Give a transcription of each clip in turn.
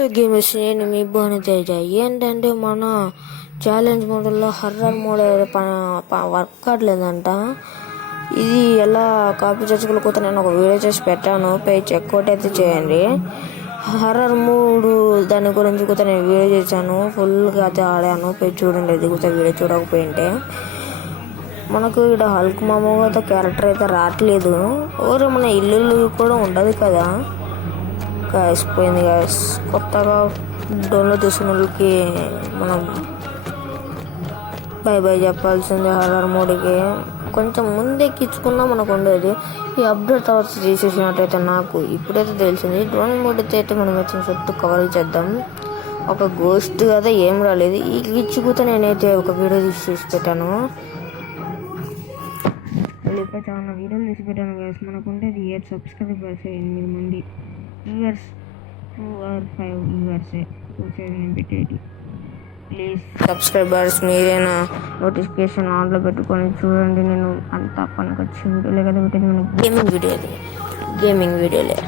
Hello gamers, నేను మీ తేజ. ఏంటంటే మన ఛాలెంజ్ మోడల్లో హర్రర్ మోడ్ వర్క్ కావట్లేదంట. ఇది ఎలా కాపీ చేసుకోకపోతే నేను ఒక వీడియో చేసి పెట్టాను, పేజ్ చెక్అవుట్ అయితే చేయండి. హర్రర్ మూడ్ దాని గురించి కూడా నేను వీడియో చేశాను, ఫుల్గా అయితే ఆడాను. పేజ్ చూడండి, ఇది కూడా వీడియో చూడకపోయింటే. మనకు ఇక్కడ హల్క్ మామూలుగా క్యారెక్టర్ అయితే రావట్లేదు. ఎవరు మన ఇల్లు కూడా ఉండదు కదా గాయస్. పోయింది గాయస్. కొత్తగా డౌన్లోడ్ చేసిన వాళ్ళకి మనం బై బై చెప్పాల్సింది. హర్రర్ మోడ్కి కొంచెం ముందెక్కించుకున్నా మనకు ఉండేది. ఈ అప్డేట్ తర్వాత చేసేసినట్టయితే నాకు ఇప్పుడైతే తెలిసింది. డ్రోన్ మోడ్ అయితే మనం వచ్చిన చుట్టూ కవర్ చేద్దాం. ఒక గోస్ట్ కదా ఏం రాలేదు. ఈ ఇచ్చుకుతో నేనైతే ఒక వీడియో తీసి పెట్టాను. ఇప్పుడు చాలా వీడియోలు తీసి పెట్టాను గాయస్. మనకుంటే 8 సబ్స్క్రైబర్స్, 8 మంది వ్యూవర్స్, 2 or 5 వ్యూవర్సే నేను పెట్టేది. ప్లీజ్ సబ్స్క్రైబర్స్ మీరైనా నోటిఫికేషన్ ఆన్లో పెట్టుకొని చూడండి. నేను అంతా పనికి వచ్చి వీడియోలే కదా పెట్టేది, మన గేమింగ్ వీడియోలే.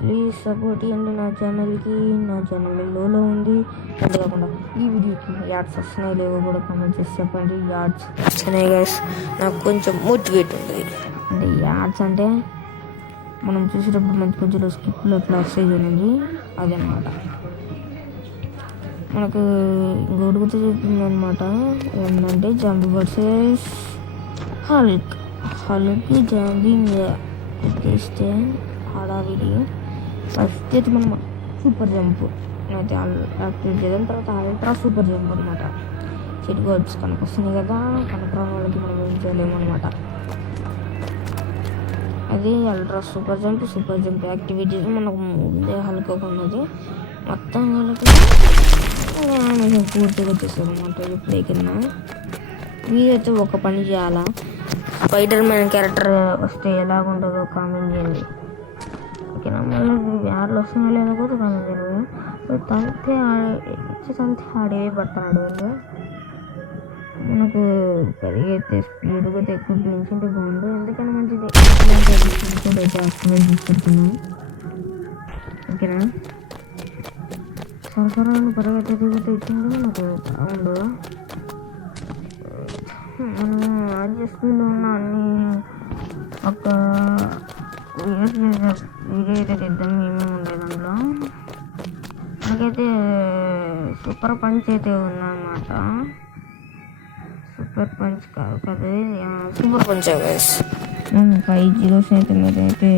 ప్లీజ్ సపోర్ట్ ఇవ్వండి నా ఛానల్కి. నా ఛానల్ లోలో ఉంది. అంతేకాకుండా ఈ వీడియోకి యాడ్స్ వస్తున్నాయి లేవో కూడా కామెంట్ చేసి చెప్పండి. యాడ్స్ వస్తున్నాయి గైస్, నాకు కొంచెం మోటివేట్ ఉంటుంది. అంటే యాడ్స్ అంటే మనం చూసేటప్పుడు మంచి మధ్యలో స్కిప్లో ఇట్లా వస్తాయి చూడండి, అదనమాట. మనకు ఇంకొకటి గుర్తు చెప్తుంది అనమాట. ఏంటంటే జాంబీ వర్సెస్ హల్క్ జాంబీ చేస్తే హడావిడి. ఫస్ట్ అయితే మనం సూపర్ జంప్ అయితే యాక్టివేట్ చేద్దాం. తర్వాత అల్ట్రా సూపర్ జంప్ అనమాట. చెట్ వర్డ్స్ కనుక వస్తున్నాయి కదా, కనకరాని వాళ్ళకి మనం ఏం చేయలేము అనమాట. అది అల్ట్రా సూపర్ జంప్ యాక్టివేట్ చేసి మనకు ముందే హల్కోకున్నది మొత్తం వాళ్ళకి పూర్తిగా వచ్చేస్తుంది అనమాట. ఇప్పుడే కింద మీరైతే ఒక పని చేయాలా, స్పైడర్ మ్యాన్ క్యారెక్టర్ వస్తే ఎలాగుంటుందో కామెంట్ చేయండి, ఓకేనా? మళ్ళీ యాడ్లు వస్తున్నాయో లేదో కూడా కామెంట్ చేయండి. తంతే ఆడే పడుతున్నాడు వాళ్ళు. మనకు పెరిగైతే స్పీడ్ కూడా ఎక్కువ పెంచుంటే బాగుండు. ఎందుకని మంచిది అయితే యాక్టివేట్ తీసుకుంటున్నాం, ఓకేనా? సరఫరాను పెరిగైతే దిగుతూ ఇచ్చింది మనకు బాగుండు. మనం ఆర్జెస్లో ఉన్న అన్ని ఒక వీడియో అయితే తెద్దాం. ఏమేమి ఉండేది అందులో. నాకైతే సూపర్ పంచ్ అయితే ఉందన్నమాట. సూపర్ పంచ్ కాదు కదా, సూపర్ పంచ్ గైస్. 5 జీరోస్ అయితే మీరైతే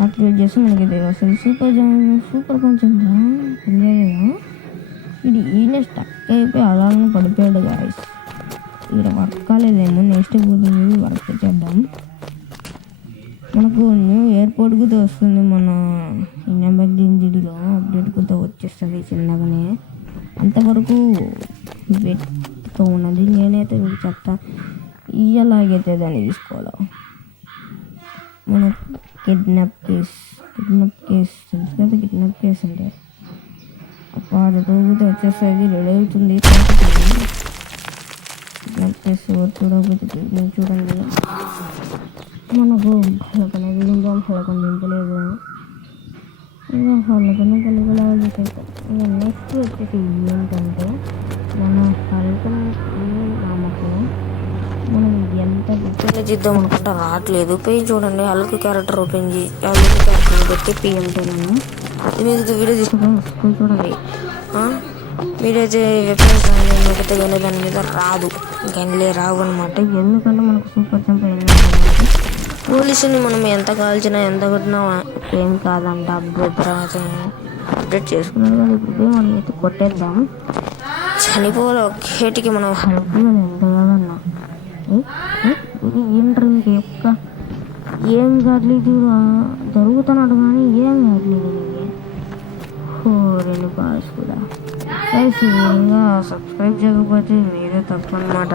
యాక్టివేట్ చేస్తే మనకైతే అసలు సూపర్ పంచ్ తెలియదా. ఇది ఈయన స్టక్ అయిపోయి అలానే పడిపోయాడు గాయస్. ఇక్కడ వర్క్ కాలేదేమో, నెక్స్ట్ పోతుంది వర్క్ చేద్దాం. మనకు న్యూ ఎయిర్పోర్ట్ కూడా వస్తుంది. మన నెంబర్ దీనిలో అప్డేట్ కూడా వచ్చేస్తుంది చిన్నగానే. అంతవరకు వెతుకు ఉన్నది. నేనైతే మీకు చెప్తా ఎలాగైతే దాన్ని తీసుకోవాలో. మన కిడ్నాప్ కేస్ తెలుసు కదా, కిడ్నాప్ కేస్ అంటే వాడు రోజుతో వచ్చేసరికి రెడీ అవుతుంది. కిడ్నాప్ కేస్ చూడకపోతే చూడండి. మనకు హలకన దింపలేదు, హలకన కలిగేలాగా చేసేస్తాం. ఇక నెక్స్ట్ వచ్చేసి ఏంటంటే మన హల్కన్ నామకు మనం ఎంత గుర్తుగా చేద్దాం అనుకుంటా రావట్లేదు. పేజ్ చూడండి, హల్క్ క్యారెక్టర్ ఓపెన్ చేసి హల్క్ క్యారెక్టర్ పెట్టి పిఎంటే నేను ఇది వీడియో తీసుకుంటాను చూడండి. మీరైతే వెబ్సైట్ నొక్కితే కానీ దాని మీద రాదు, గన్లే రావు అనమాట. ఎందుకంటే మనకు సూపర్ జంప్ అయింది. పోలీసుని మనం ఎంత కాల్చినా ఎంత కొట్టినా ఏం కాదంట. అప్డేట్ చేసుకున్నాడు కానీ ఇప్పుడు మనం అయితే కొట్టేద్దాం. చనిపోవాలి ఒకేటికి మనం హెల్ప్ ఎంత కాదన్నా. ఇది ఏంటంటే ఒక్క ఏం కావట్లేదు, జరుగుతున్నాడు కానీ ఏం కావట్లేదు. 2 బాస్ కూడా ఇంకా సబ్స్క్రైబ్ చేయకపోతే మీరే తప్పు అనమాట.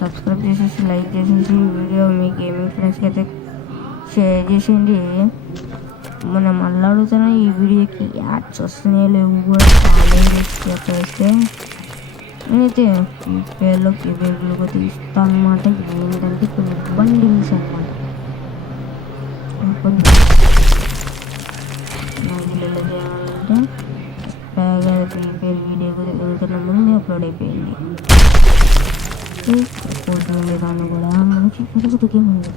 సబ్స్క్రైబ్ చేసేసి లైక్ చేసేసి వీడియో మీ గేమింగ్ ఫ్రెండ్స్కి అయితే షేర్ చేసేయండి. మనం మళ్ళీ అడుగుతున్నా ఈ వీడియోకి యాడ్స్ వస్తున్నాయో లేవు కూడా కామెంట్ చేస్తే నేనైతే పేర్లోకి వేగులుగా తీస్తాను అనమాట. ఏంటంటే కొన్ని బండిల్స్ అనమాట. ఏంటంటే బాగా పేరు వీడియో వెళ్తున్న ముందు అప్లోడ్ అయిపోయింది. పోతుంది దాన్ని కూడా మంచి పెరుగుతుకే ఉంది.